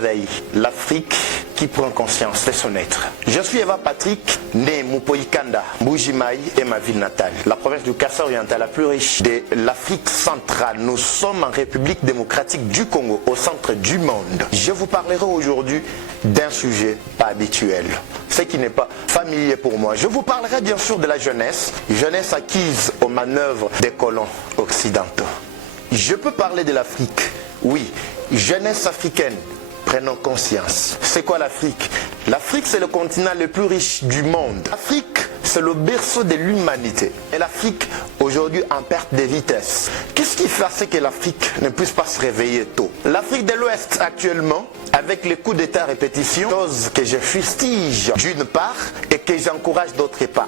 réveille, l'Afrique qui prend conscience de son être. Je suis Eva Patrick, né Mupoikanda, Mbujimaï est ma ville natale. La province du Kassai oriental la plus riche de l'Afrique centrale. Nous sommes en République démocratique du Congo, au centre du monde. Je vous parlerai aujourd'hui d'un sujet pas habituel, ce qui n'est pas familier pour moi. Je vous parlerai bien sûr de la jeunesse acquise aux manœuvres des colons occidentaux. Je peux parler de l'Afrique, oui, jeunesse africaine. Prenons conscience. C'est quoi l'Afrique? L'Afrique, c'est le continent le plus riche du monde. L'Afrique, c'est le berceau de l'humanité. Et l'Afrique, aujourd'hui, en perte de vitesse. Qu'est-ce qui fait à ce que l'Afrique ne puisse pas se réveiller tôt? L'Afrique de l'Ouest, actuellement, avec les coups d'État répétition, chose que je fustige d'une part et que j'encourage d'autre part.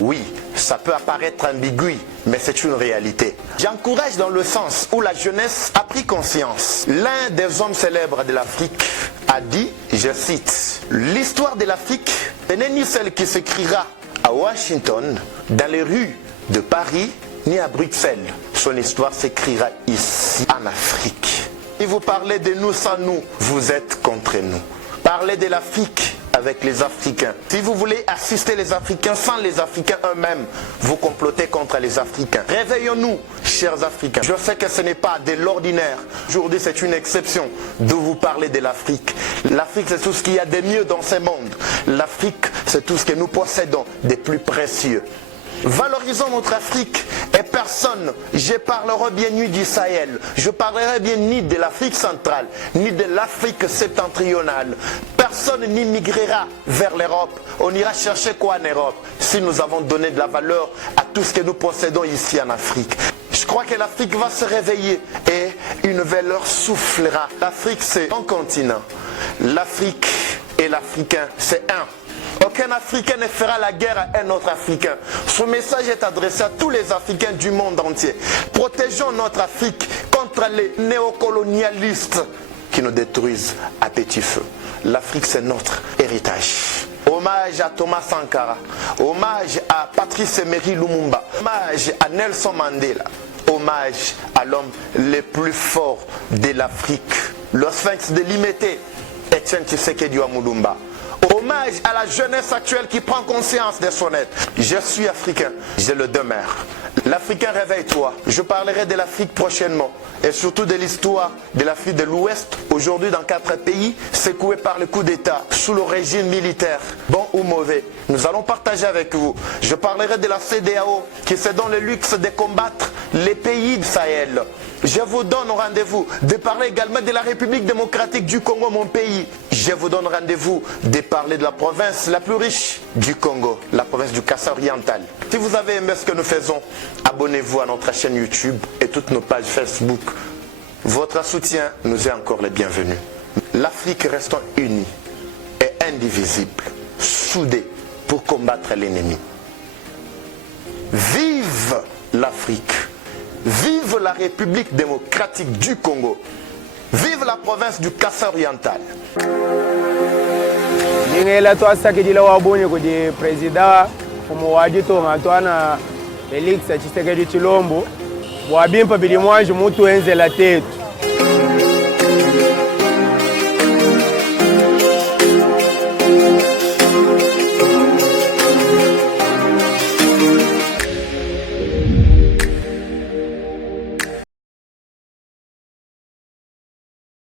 Oui, ça peut apparaître ambigu, mais c'est une réalité. J'encourage dans le sens où la jeunesse a pris conscience. L'un des hommes célèbres de l'Afrique a dit, je cite, « L'histoire de l'Afrique n'est ni celle qui s'écrira à Washington, dans les rues de Paris, ni à Bruxelles. Son histoire s'écrira ici, en Afrique. » Si vous parlez de nous sans nous, vous êtes contre nous. Parlez de l'Afrique avec les Africains. Si vous voulez assister les Africains sans les Africains eux-mêmes, vous complotez contre les Africains. Réveillons-nous, chers Africains. Je sais que ce n'est pas de l'ordinaire. Aujourd'hui, c'est une exception de vous parler de l'Afrique. L'Afrique, c'est tout ce qu'il y a de mieux dans ce monde. L'Afrique, c'est tout ce que nous possédons de plus précieux. Valorisons notre Afrique et personne, je parlerai bien ni du Sahel, je parlerai bien ni de l'Afrique centrale, ni de l'Afrique septentrionale. Personne n'immigrera vers l'Europe. On ira chercher quoi en Europe si nous avons donné de la valeur à tout ce que nous possédons ici en Afrique? Je crois que l'Afrique va se réveiller et une nouvelle heure soufflera. L'Afrique, c'est un continent. L'Afrique et l'Africain, c'est un. Aucun Africain ne fera la guerre à un autre Africain. Ce message est adressé à tous les Africains du monde entier. Protégeons notre Afrique contre les néocolonialistes qui nous détruisent à petit feu. L'Afrique, c'est notre héritage. Hommage à Thomas Sankara, hommage à Patrice Emery Lumumba, hommage à Nelson Mandela, hommage à l'homme le plus fort de l'Afrique, le sphinx de Limete, Etienne Tshisekedi Mulumba. Hommage à la jeunesse actuelle qui prend conscience de son être. Je suis africain, je le demeure. L'Africain, réveille-toi. Je parlerai de l'Afrique prochainement et surtout de l'histoire de l'Afrique de l'Ouest, aujourd'hui dans 4 pays, secoués par le coup d'État, sous le régime militaire, bon ou mauvais. Nous allons partager avec vous. Je parlerai de la CEDEAO qui se donne le luxe de combattre les pays du Sahel. Je vous donne rendez-vous de parler également de la République démocratique du Congo, mon pays. Je vous donne rendez-vous de parler de la province la plus riche du Congo, la province du Kassai oriental. Si vous avez aimé ce que nous faisons, abonnez-vous à notre chaîne YouTube et toutes nos pages Facebook. Votre soutien nous est encore le bienvenu. L'Afrique reste unie et indivisible, soudée pour combattre l'ennemi. Vive l'Afrique! Vive la République démocratique du Congo! Vive la province du Kassai oriental! Ningela to asakidila wabonye kudi president fumuwaji to ngatwana Felix Tshisekedi Tshilombo bwabimpa bili mwanje mutu enzela tetu